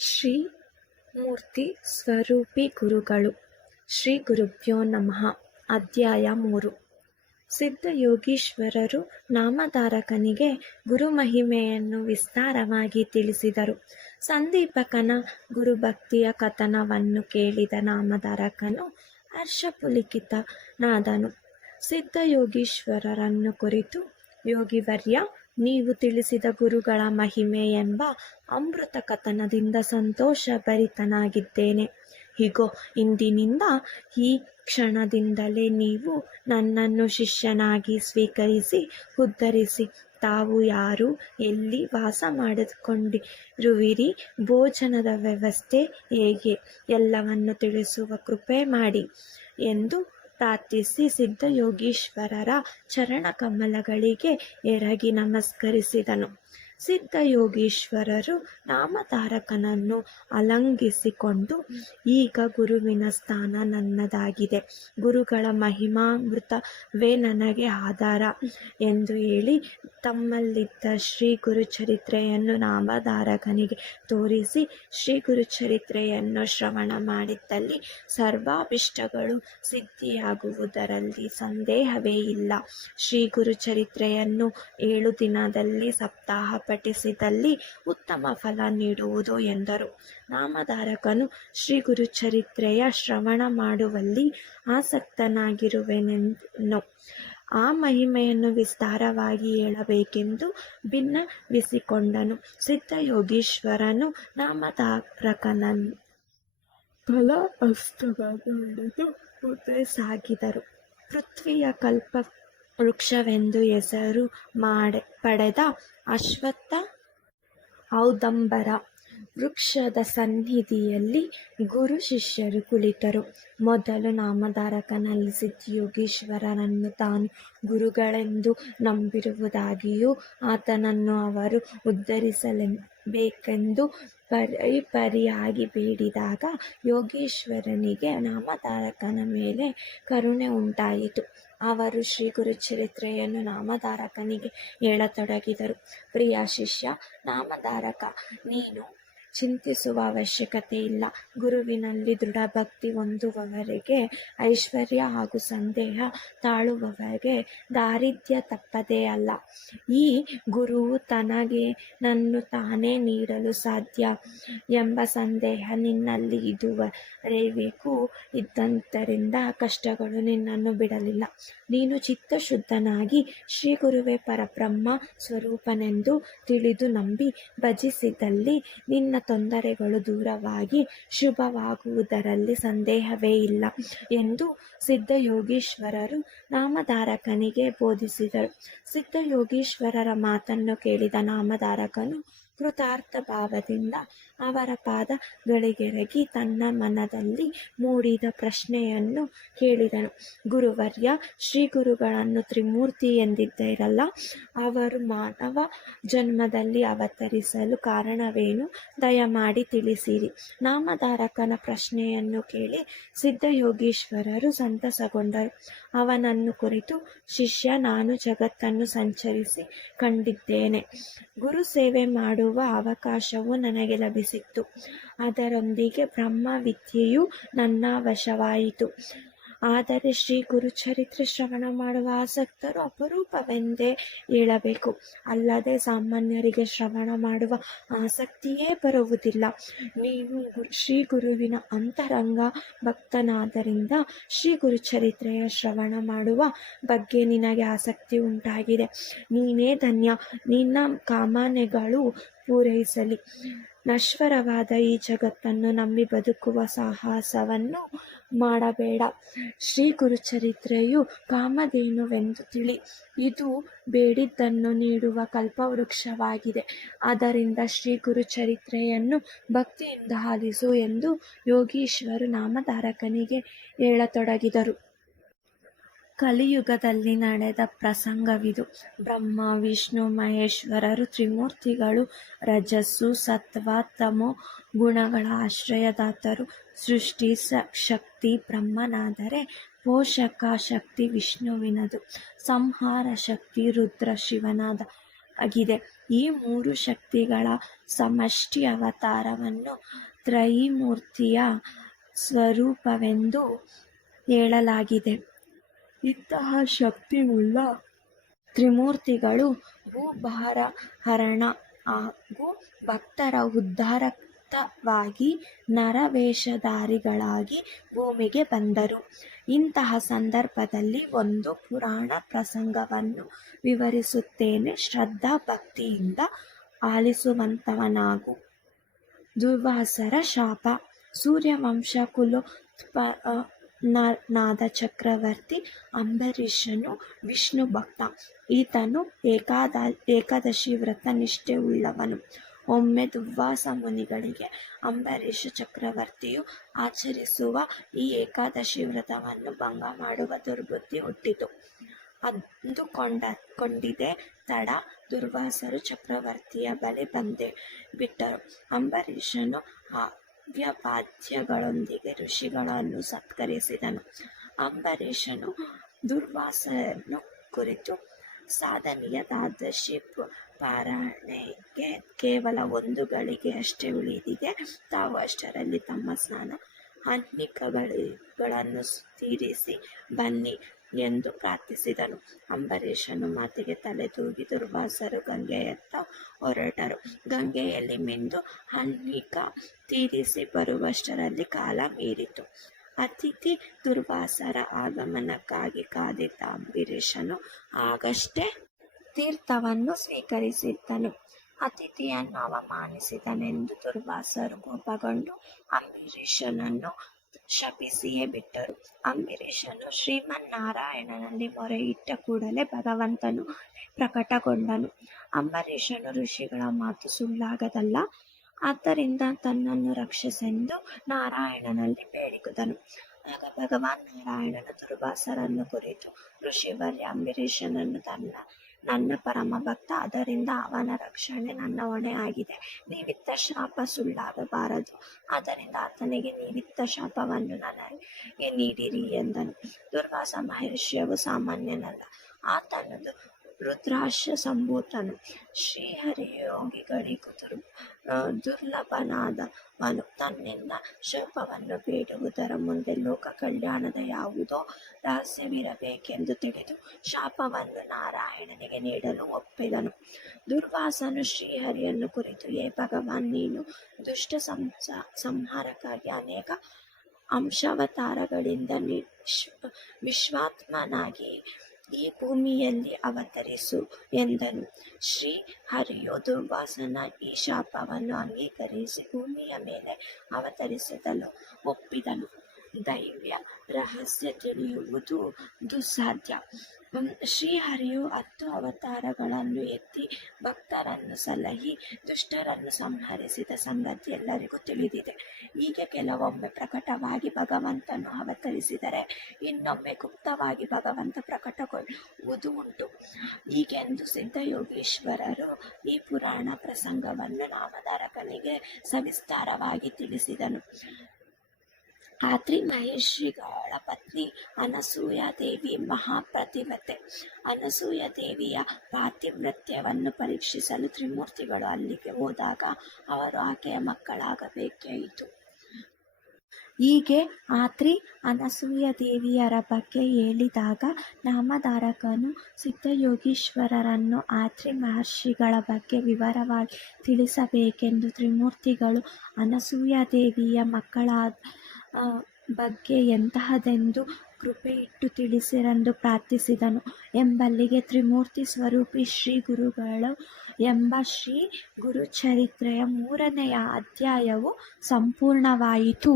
ಶ್ರೀ ಮೂರ್ತಿ ಸ್ವರೂಪಿ ಗುರುಗಳು. ಶ್ರೀ ಗುರುಭ್ಯೋ ನಮಃ. ಅಧ್ಯಾಯ 3. ಸಿದ್ಧಯೋಗೀಶ್ವರರು ನಾಮಧಾರಕನಿಗೆ ಗುರುಮಹಿಮೆಯನ್ನು ವಿಸ್ತಾರವಾಗಿ ತಿಳಿಸಿದರು. ಸಂದೀಪಕನ ಗುರುಭಕ್ತಿಯ ಕಥನವನ್ನು ಕೇಳಿದ ನಾಮಧಾರಕನು ಹರ್ಷಪುಲಿಕಿತನಾದನು. ಸಿದ್ಧಯೋಗೀಶ್ವರರನ್ನು ಕುರಿತು, ಯೋಗಿವರ್ಯ, ನೀವು ತಿಳಿಸಿದ ಗುರುಗಳ ಮಹಿಮೆ ಎಂಬ ಅಮೃತ ಕಥನದಿಂದ ಸಂತೋಷಭರಿತನಾಗಿದ್ದೇನೆ. ಹೀಗೋ, ಇಂದಿನಿಂದ ಈ ಕ್ಷಣದಿಂದಲೇ ನೀವು ನನ್ನನ್ನು ಶಿಷ್ಯನಾಗಿ ಸ್ವೀಕರಿಸಿ ಉದ್ಧರಿಸಿ. ತಾವು ಯಾರು, ಎಲ್ಲಿ ವಾಸ ಮಾಡಿಕೊಂಡಿರುವಿರಿ, ಭೋಜನದ ವ್ಯವಸ್ಥೆ ಹೇಗೆ, ಎಲ್ಲವನ್ನು ತಿಳಿಸುವ ಕೃಪೆ ಮಾಡಿ ಎಂದು ಪ್ರಾರ್ಥಿಸಿ ಸಿದ್ಧಯೋಗೀಶ್ವರರ ಚರಣಕಮಲಗಳಿಗೆ ಎರಗಿ ನಮಸ್ಕರಿಸಿದನು. ಸಿದ್ಧಯೋಗೀಶ್ವರರು ನಾಮಧಾರಕನನ್ನು ಆಲಿಂಗಿಸಿಕೊಂಡು, ಈಗ ಗುರುವಿನ ಸ್ಥಾನ ನನ್ನದಾಗಿದೆ, ಗುರುಗಳ ಮಹಿಮಾಮೃತವೇ ನನಗೆ ಆಧಾರ ಎಂದು ಹೇಳಿ ತಮ್ಮಲ್ಲಿದ್ದ ಶ್ರೀ ಗುರುಚರಿತ್ರೆಯನ್ನು ನಾಮಧಾರಕನಿಗೆ ತೋರಿಸಿ, ಶ್ರೀ ಗುರುಚರಿತ್ರೆಯನ್ನು ಶ್ರವಣ ಮಾಡಿದ್ದಲ್ಲಿ ಸರ್ವಾಭಿಷ್ಟಗಳು ಸಿದ್ಧಿಯಾಗುವುದರಲ್ಲಿ ಸಂದೇಹವೇ ಇಲ್ಲ. ಶ್ರೀ ಗುರುಚರಿತ್ರೆಯನ್ನು 7 ದಿನದಲ್ಲಿ ಸಪ್ತಾಹ ಪಠಿಸಿದಲ್ಲಿ ಉತ್ತಮ ಫಲ ನೀಡುವುದು ಎಂದರು. ನಾಮಧಾರಕನು ಶ್ರೀ ಗುರುಚರಿತ್ರೆಯ ಶ್ರವಣ ಮಾಡುವಲ್ಲಿ ಆಸಕ್ತನಾಗಿರುವೆನೆಂದು ಆ ಮಹಿಮೆಯನ್ನು ವಿಸ್ತಾರವಾಗಿ ಹೇಳಬೇಕೆಂದು ಭಿನ್ನವಿಸಿಕೊಂಡನು. ಸಿದ್ಧಯೋಗೀಶ್ವರನು ನಾಮಧಾರಕನ ತಲ ಹಸ್ತವನ್ನು ಹಿಡಿದು ಮುಂದೆ ಸಾಗಿದರು. ಪೃಥ್ವಿಯ ಕಲ್ಪ ವೃಕ್ಷವೆಂದು ಹೆಸರು ಪಡೆದ ಅಶ್ವತ್ಥ ಔದಂಬರ ವೃಕ್ಷದ ಸನ್ನಿಧಿಯಲ್ಲಿ ಗುರು ಶಿಷ್ಯರು ಕುಳಿತರು. ಮೊದಲು ನಾಮಧಾರಕನಲ್ಲಿ ಸಿದ್ಧಯೋಗೀಶ್ವರರನ್ನು ತಾನು ಗುರುಗಳೆಂದು ನಂಬಿರುವುದಾಗಿಯೂ ಆತನನ್ನು ಅವರು ಉದ್ಧರಿಸಲೇಬೇಕೆಂದು ಪರಿಪರಿಯಾಗಿ ಬೇಡಿದಾಗ ಯೋಗೀಶ್ವರನಿಗೆ ನಾಮಧಾರಕನ ಮೇಲೆ ಕರುಣೆ ಉಂಟಾಯಿತು. ಅವರು ಶ್ರೀ ಗುರುಚರಿತ್ರೆಯನ್ನು ನಾಮಧಾರಕನಿಗೆ ಹೇಳತೊಡಗಿದರು. ಪ್ರಿಯ ಶಿಷ್ಯ ನಾಮಧಾರಕ, ನೀನು ಚಿಂತಿಸುವ ಅವಶ್ಯಕತೆ ಇಲ್ಲ. ಗುರುವಿನಲ್ಲಿ ದೃಢಭಕ್ತಿ ಹೊಂದುವವರಿಗೆ ಐಶ್ವರ್ಯ ಹಾಗೂ ಸಂದೇಹ ತಾಳುವವರಿಗೆ ದಾರಿದ್ರ್ಯ ತಪ್ಪದೇ ಅಲ್ಲ. ಈ ಗುರುವು ತನಗೇನನ್ನು ತಾನೇ ನೀಡಲು ಸಾಧ್ಯ ಎಂಬ ಸಂದೇಹ ನಿನ್ನಲ್ಲಿ ಇದುವರೆವಿಗೂ ಇದ್ದುದರಿಂದ ಕಷ್ಟಗಳು ನಿನ್ನನ್ನು ಬಿಡಲಿಲ್ಲ. ನೀನು ಚಿತ್ತಶುದ್ಧನಾಗಿ ಶ್ರೀ ಗುರುವೇ ಪರಬ್ರಹ್ಮ ಸ್ವರೂಪನೆಂದು ತಿಳಿದು ನಂಬಿ ಭಜಿಸಿದಲ್ಲಿ ನಿನ್ನ ತೊಂದರೆಗಳು ದೂರವಾಗಿ ಶುಭವಾಗುವುದರಲ್ಲಿ ಸಂದೇಹವೇ ಇಲ್ಲ ಎಂದು ಸಿದ್ಧಯೋಗೀಶ್ವರರು ನಾಮಧಾರಕನಿಗೆ ಬೋಧಿಸಿದರು. ಸಿದ್ಧಯೋಗೀಶ್ವರರ ಮಾತನ್ನು ಕೇಳಿದ ನಾಮಧಾರಕನು ಕೃತಾರ್ಥ ಭಾವದಿಂದ ಅವರ ಪಾದಗಳಿಗೆರಗಿ ತನ್ನ ಮನದಲ್ಲಿ ಮೂಡಿದ ಪ್ರಶ್ನೆಯನ್ನು ಕೇಳಿದನು. ಗುರುವರ್ಯ, ಶ್ರೀ ಗುರುಗಳನ್ನು ತ್ರಿಮೂರ್ತಿ ಎಂದಿದ್ದೀರಲ್ಲ, ಅವರು ಮಾನವ ಜನ್ಮದಲ್ಲಿ ಅವತರಿಸಲು ಕಾರಣವೇನು? ದಯಮಾಡಿ ತಿಳಿಸಿರಿ. ನಾಮಧಾರಕನ ಪ್ರಶ್ನೆಯನ್ನು ಕೇಳಿ ಸಿದ್ಧಯೋಗೀಶ್ವರರು ಸಂತಸಗೊಂಡರು. ಅವನನ್ನು ಕುರಿತು, ಶಿಷ್ಯ, ನಾನು ಜಗತ್ತನ್ನು ಸಂಚರಿಸಿ ಕಂಡಿದ್ದೇನೆ. ಗುರು ಸೇವೆ ಮಾಡುವ ಅವಕಾಶವೂ ನನಗೆ ಲಭಿಸಿತ್ತು. ಅದರೊಂದಿಗೆ ಬ್ರಹ್ಮವಿದ್ಯೆಯೂ ನನ್ನ ವಶವಾಯಿತು. ಆದರೆ ಶ್ರೀ ಗುರುಚರಿತ್ರೆ ಶ್ರವಣ ಮಾಡುವ ಆಸಕ್ತರು ಅಪರೂಪವೆಂದೇ ಹೇಳಬೇಕು. ಅಲ್ಲದೆ ಸಾಮಾನ್ಯರಿಗೆ ಶ್ರವಣ ಮಾಡುವ ಆಸಕ್ತಿಯೇ ಬರುವುದಿಲ್ಲ. ನೀನು ಶ್ರೀ ಗುರುವಿನ ಅಂತರಂಗ ಭಕ್ತನಾದ್ದರಿಂದ ಶ್ರೀ ಗುರುಚರಿತ್ರೆಯ ಶ್ರವಣ ಮಾಡುವ ಬಗ್ಗೆ ನಿನಗೆ ಆಸಕ್ತಿ ಉಂಟಾಗಿದೆ. ನೀನೇ ಧನ್ಯ. ನಿನ್ನ ಕಾಮನೆಗಳು ಪೂರೈಸಲಿ. ನಶ್ವರವಾದ ಈ ಜಗತ್ತನ್ನು ನಂಬಿ ಬದುಕುವ ಸಾಹಸವನ್ನು ಮಾಡಬೇಡ. ಶ್ರೀ ಗುರುಚರಿತ್ರೆಯು ಕಾಮಧೇನುವೆಂದು ತಿಳಿ. ಇದು ಬೇಡಿದ್ದನ್ನು ನೀಡುವ ಕಲ್ಪವೃಕ್ಷವಾಗಿದೆ. ಆದ್ದರಿಂದ ಶ್ರೀ ಗುರುಚರಿತ್ರೆಯನ್ನು ಭಕ್ತಿಯಿಂದ ಆಲಿಸು ಎಂದು ಯೋಗೀಶ್ವರರು ನಾಮಧಾರಕನಿಗೆ ಹೇಳತೊಡಗಿದರು. ಕಲಿಯುಗದಲ್ಲಿ ನಡೆದ ಪ್ರಸಂಗವಿದು. ಬ್ರಹ್ಮ, ವಿಷ್ಣು, ಮಹೇಶ್ವರರು ತ್ರಿಮೂರ್ತಿಗಳು. ರಜಸ್ಸು, ಸತ್ವ, ತಮೋ ಗುಣಗಳ ಆಶ್ರಯದಾತರು. ಸೃಷ್ಟಿ ಶಕ್ತಿ ಬ್ರಹ್ಮನಾದರೆ ಪೋಷಕ ಶಕ್ತಿ ವಿಷ್ಣುವಿನದು. ಸಂಹಾರ ಶಕ್ತಿ ರುದ್ರ ಶಿವನದಾಗಿದೆ. ಈ ಮೂರು ಶಕ್ತಿಗಳ ಸಮಷ್ಟಿ ಅವತಾರವನ್ನು ತ್ರಯೀಮೂರ್ತಿಯ ಸ್ವರೂಪವೆಂದು ಹೇಳಲಾಗಿದೆ. ಇಂತಹ ಶಕ್ತಿಯುಳ್ಳ ತ್ರಿಮೂರ್ತಿಗಳು ಭೂಭಾರ ಹರಣ ಹಾಗೂ ಭಕ್ತರ ಉದ್ಧಾರಾರ್ಥವಾಗಿ ನರವೇಷಧಾರಿಗಳಾಗಿ ಭೂಮಿಗೆ ಬಂದರು. ಇಂತಹ ಸಂದರ್ಭದಲ್ಲಿ ಒಂದು ಪುರಾಣ ಪ್ರಸಂಗವನ್ನು ವಿವರಿಸುತ್ತೇನೆ. ಶ್ರದ್ಧಾ ಭಕ್ತಿಯಿಂದ ಆಲಿಸುವಂತವನಾಗು. ದುರ್ವಾಸರ ಶಾಪ. ಸೂರ್ಯವಂಶ ಕುಲೋತ್ಪನ್ನನಾದ ಚಕ್ರವರ್ತಿ ಅಂಬರೀಷನು ವಿಷ್ಣು ಭಕ್ತ. ಈತನು ಏಕಾದಶಿ ವ್ರತ ನಿಷ್ಠೆಯುಳ್ಳವನು. ಒಮ್ಮೆ ದುರ್ವಾಸ ಮುನಿಗಳಿಗೆ ಅಂಬರೀಷ ಚಕ್ರವರ್ತಿಯು ಆಚರಿಸುವ ಈ ಏಕಾದಶಿ ವ್ರತವನ್ನು ಭಂಗ ಮಾಡುವ ದುರ್ಬುದ್ಧಿ ಹುಟ್ಟಿತು. ಅಂದುಕೊಂಡಿದೆ ತಡ. ದುರ್ವಾಸರು ಚಕ್ರವರ್ತಿಯ ಬಳಿ ಬಂದೇ ಬಿಟ್ಟರು. ಅಂಬರೀಷನು ವಾದ್ಯಗಳೊಂದಿಗೆ ಋಷಿಗಳನ್ನು ಸತ್ಕರಿಸಿದನು. ಅಂಬರೀಷನು ದುರ್ವಾಸರನ್ನು ಕುರಿತು ಸಾಧನೆಯ ದ್ವಾದಶಿ ಪಾರಣೆಗೆ ಕೇವಲ 1 ಗಳಿಗೆಯಷ್ಟೇ ಉಳಿದಿದೆ. ತಾವು ಅಷ್ಟರಲ್ಲಿ ತಮ್ಮ ಸ್ನಾನ ಹನ್ನಿಕಗಳನ್ನು ತೀರಿಸಿ ಬನ್ನಿ ಎಂದು ಪ್ರಾರ್ಥಿಸಿದನು. ಅಂಬರೀಷನ ಮಾತಿಗೆ ತಲೆದೂಗಿ ದುರ್ವಾಸರು ಗಂಗೆಯತ್ತ ಹೊರಟರು. ಗಂಗೆಯಲ್ಲಿ ಮಿಂದು ಹನ್ನಿಕ ತೀರಿಸಿ ಬರುವಷ್ಟರಲ್ಲಿ ಕಾಲ ಮೀರಿತು. ಅತಿಥಿ ದುರ್ವಾಸರ ಆಗಮನಕ್ಕಾಗಿ ಕಾದಿದ್ದ ಅಂಬರೀಷನು ಆಗಷ್ಟೇ ತೀರ್ಥವನ್ನು ಸ್ವೀಕರಿಸಿದ್ದನು. ಅತಿಥಿಯನ್ನು ಅವಮಾನಿಸಿದನೆಂದು ದುರ್ವಾಸರು ಕೋಪಗೊಂಡು ಅಂಬರೀಷನನ್ನು ಶಪಿಸಿಯೇ ಬಿಟ್ಟರು. ಅಂಬರೀಷನು ಶ್ರೀಮನ್ನಾರಾಯಣನಲ್ಲಿ ಮೊರೆಯಿಟ್ಟ ಕೂಡಲೇ ಭಗವಂತನು ಪ್ರಕಟಗೊಂಡನು. ಅಂಬರೀಷನು ಋಷಿಗಳ ಮಾತು ಸುಳ್ಳಾಗದಲ್ಲ, ಆದ್ದರಿಂದ ತನ್ನನ್ನು ರಕ್ಷಿಸೆಂದು ನಾರಾಯಣನಲ್ಲಿ ಬೇಡಿಕೊಂಡನು. ಆಗ ಭಗವಾನ್ ನಾರಾಯಣನು ದುರ್ವಾಸರನ್ನು ಕುರಿತು, ಋಷಿವರ್ಯ ಅಂಬರೀಷನನ್ನು ನನ್ನ ಪರಮ ಭಕ್ತ, ಆದ್ದರಿಂದ ಅವನ ರಕ್ಷಣೆ ನನ್ನ ಹೊಣೆ ಆಗಿದೆ. ನೀವಿತ್ತ ಶಾಪ ಸುಳ್ಳಾಗಬಾರದು, ಆದ್ದರಿಂದ ಆತನಿಗೆ ನೀವಿತ್ತ ಶಾಪವನ್ನು ನನಗೆ ನೀಡಿರಿ ಎಂದನು. ದುರ್ವಾಸ ಮಹರ್ಷಿಯು ಸಾಮಾನ್ಯನಲ್ಲ. ಆತನು ರುದ್ರಾಕ್ಷ ಸಂಭೂತನು, ಶ್ರೀಹರಿಯೋಗಿಗಳಿಗೂ ದುರ್ಲಭನಾದವನು. ತನ್ನಿಂದ ಶಾಪವನ್ನು ಬೇಡುವುದರ ಮುಂದೆ ಲೋಕ ಕಲ್ಯಾಣದ ಯಾವುದೋ ರಹಸ್ಯವಿರಬೇಕೆಂದು ತಿಳಿದು ಶಾಪವನ್ನು ನಾರಾಯಣನಿಗೆ ನೀಡಲು ಒಪ್ಪಿದನು. ದುರ್ವಾಸನು ಶ್ರೀಹರಿಯನ್ನು ಕುರಿತು, ಹೇ ಭಗವಾನ್, ನೀನು ದುಷ್ಟ ಸಂಹಾರಕ್ಕಾಗಿ ಅನೇಕ ಅಂಶಾವತಾರಗಳಿಂದ ವಿಶ್ವಾತ್ಮನಾಗಿ ಈ ಭೂಮಿಯಲ್ಲಿ ಅವತರಿಸು ಎಂದನು. ಶ್ರೀ ಹರಿಯು ದುರ್ವಾಸನ ಈ ಶಾಪವನ್ನು ಅಂಗೀಕರಿಸಿ ಭೂಮಿಯ ಮೇಲೆ ಅವತರಿಸಲು ಒಪ್ಪಿದನು. ದೈವ್ಯ ರಹಸ್ಯ ತಿಳಿಯುವುದು ದುಸ್ಸಾಧ್ಯ. ಶ್ರೀಹರಿಯು 10 ಅವತಾರಗಳನ್ನು ಎತ್ತಿ ಭಕ್ತರನ್ನು ಸಲಹಿ ದುಷ್ಟರನ್ನು ಸಂಹರಿಸಿದ ಸಂಗತಿ ಎಲ್ಲರಿಗೂ ತಿಳಿದಿದೆ. ಹೀಗೆ ಕೆಲವೊಮ್ಮೆ ಪ್ರಕಟವಾಗಿ ಭಗವಂತನು ಅವತರಿಸಿದರೆ ಇನ್ನೊಮ್ಮೆ ಗುಪ್ತವಾಗಿ ಭಗವಂತ ಪ್ರಕಟಗೊಳ್ಳುವುದು ಉಂಟು. ಹೀಗೆಂದು ಸಿದ್ಧಯೋಗೀಶ್ವರರು ಈ ಪುರಾಣ ಪ್ರಸಂಗವನ್ನು ನಾಮಧಾರಕನಿಗೆ ಸವಿಸ್ತಾರವಾಗಿ ತಿಳಿಸಿದನು. ಆತ್ರಿ ಮಹರ್ಷಿಗಳ ಪತ್ನಿ ಅನಸೂಯಾದೇವಿ ಮಹಾಪತಿವ್ರತೆ. ಅನಸೂಯಾದೇವಿಯ ಪಾತಿವ್ರತ್ಯವನ್ನು ಪರೀಕ್ಷಿಸಲು ತ್ರಿಮೂರ್ತಿಗಳು ಅಲ್ಲಿಗೆ ಹೋದಾಗ ಅವರು ಆಕೆಯ ಮಕ್ಕಳಾಗಬೇಕಾಯಿತು. ಹೀಗೆ ಆತ್ರಿ ಅನಸೂಯಾದೇವಿಯರ ಬಗ್ಗೆ ಹೇಳಿದಾಗ ನಾಮಧಾರಕನು ಸಿದ್ಧಯೋಗೀಶ್ವರರನ್ನು ಆತ್ರಿ ಮಹರ್ಷಿಗಳ ಬಗ್ಗೆ ವಿವರವಾಗಿ ತಿಳಿಸಬೇಕೆಂದು ತ್ರಿಮೂರ್ತಿಗಳು ಅನಸೂಯಾದೇವಿಯ ಮಕ್ಕಳ ಬಗ್ಗೆ ಎಂತಹದೆಂದು ಕೃಪೆಯಿಟ್ಟು ತಿಳಿಸಿರೆಂದು ಪ್ರಾರ್ಥಿಸಿದನು. ಎಂಬಲ್ಲಿಗೆ ತ್ರಿಮೂರ್ತಿ ಸ್ವರೂಪಿ ಶ್ರೀ ಗುರುಗಳು ಎಂಬ ಶ್ರೀ ಗುರುಚರಿತ್ರೆಯ 3ನೇ ಅಧ್ಯಾಯವು ಸಂಪೂರ್ಣವಾಯಿತು.